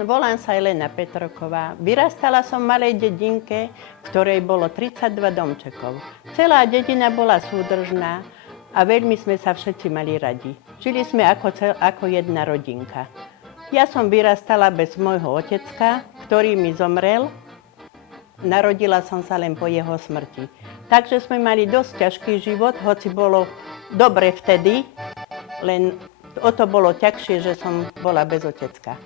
Volám sa Elena Petroková. Vyrastala som v malej dedinke, v ktorej bolo 32 domčekov. Celá dedina bola súdržná a veľmi sme sa všetci mali radi. Žili sme ako jedna rodinka. Ja som vyrastala bez môjho otecka, ktorý mi zomrel. Narodila som sa len po jeho smrti. Takže sme mali dosť ťažký život, hoci bolo dobre vtedy, len o to bolo ťažšie, že som bola bez otecka.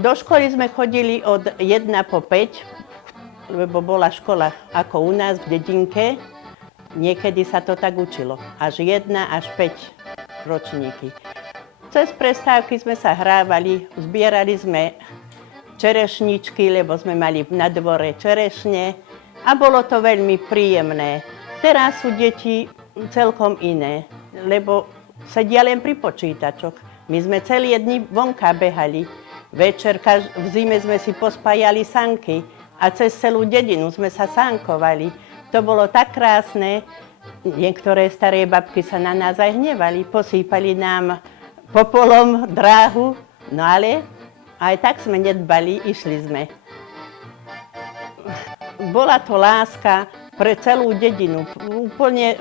Do školy sme chodili od 1 po 5, lebo bola škola ako u nás v dedinke. Niekedy sa to tak učilo, až 1 až 5 ročníky. Cez prestávky sme sa hrávali, zbierali sme čerešničky, lebo sme mali na dvore čerešne a bolo to veľmi príjemné. Teraz sú deti celkom iné, lebo sedia len pri počítačoch. My sme celé dni vonka behali. Večer v zime sme si pospájali sanky a cez celú dedinu sme sa sankovali. To bolo tak krásne. Niektoré staré babky sa na nás aj hnevali, posýpali nám popolom dráhu, no ale aj tak sme nedbali, išli sme. Bola to láska pre celú dedinu.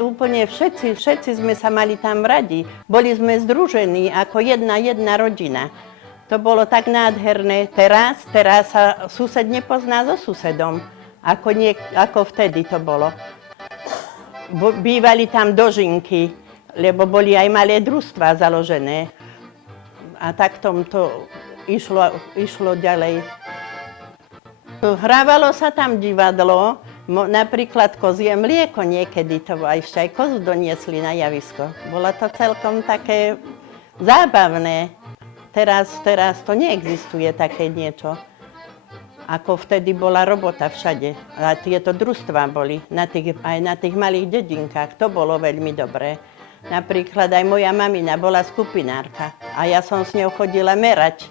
Úplne všetci sme sa mali tam radi. Boli sme združení ako jedna rodina. To bolo tak nádherné. Teraz sa sused nepozná so susedom, ako vtedy to bolo. Bývali tam dožinky, lebo boli aj malé družstvá založené. A tak to išlo ďalej. Hrávalo sa tam divadlo, napríklad kozie mlieko niekedy, to ešte aj kozu doniesli na javisko. Bolo to celkom také zábavné. Teraz to neexistuje také niečo. Ako vtedy bola robota všade. A tieto družstvá boli, aj na tých malých dedinkách. To bolo veľmi dobré. Napríklad aj moja mamina bola skupinárka a ja som s ňou chodila merať.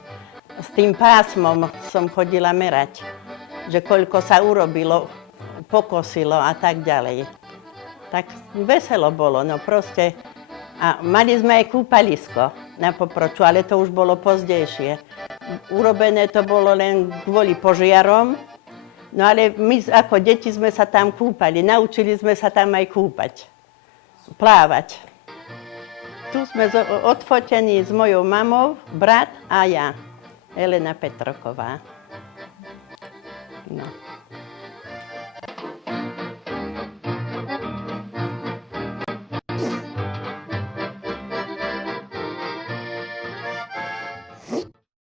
S tým pásmom som chodila merať, že koľko sa urobilo, pokosilo a tak ďalej. Tak veselo bolo, no proste. A mali sme aj kúpalisko na Poproču, ale to už bolo pozdejšie. Urobené to bolo len kvôli požiarom, no ale my ako deti sme sa tam kúpali, naučili sme sa tam aj kúpať, plávať. Tu sme odfotení s mojou mamou, brat a ja, Elena Petroková. No.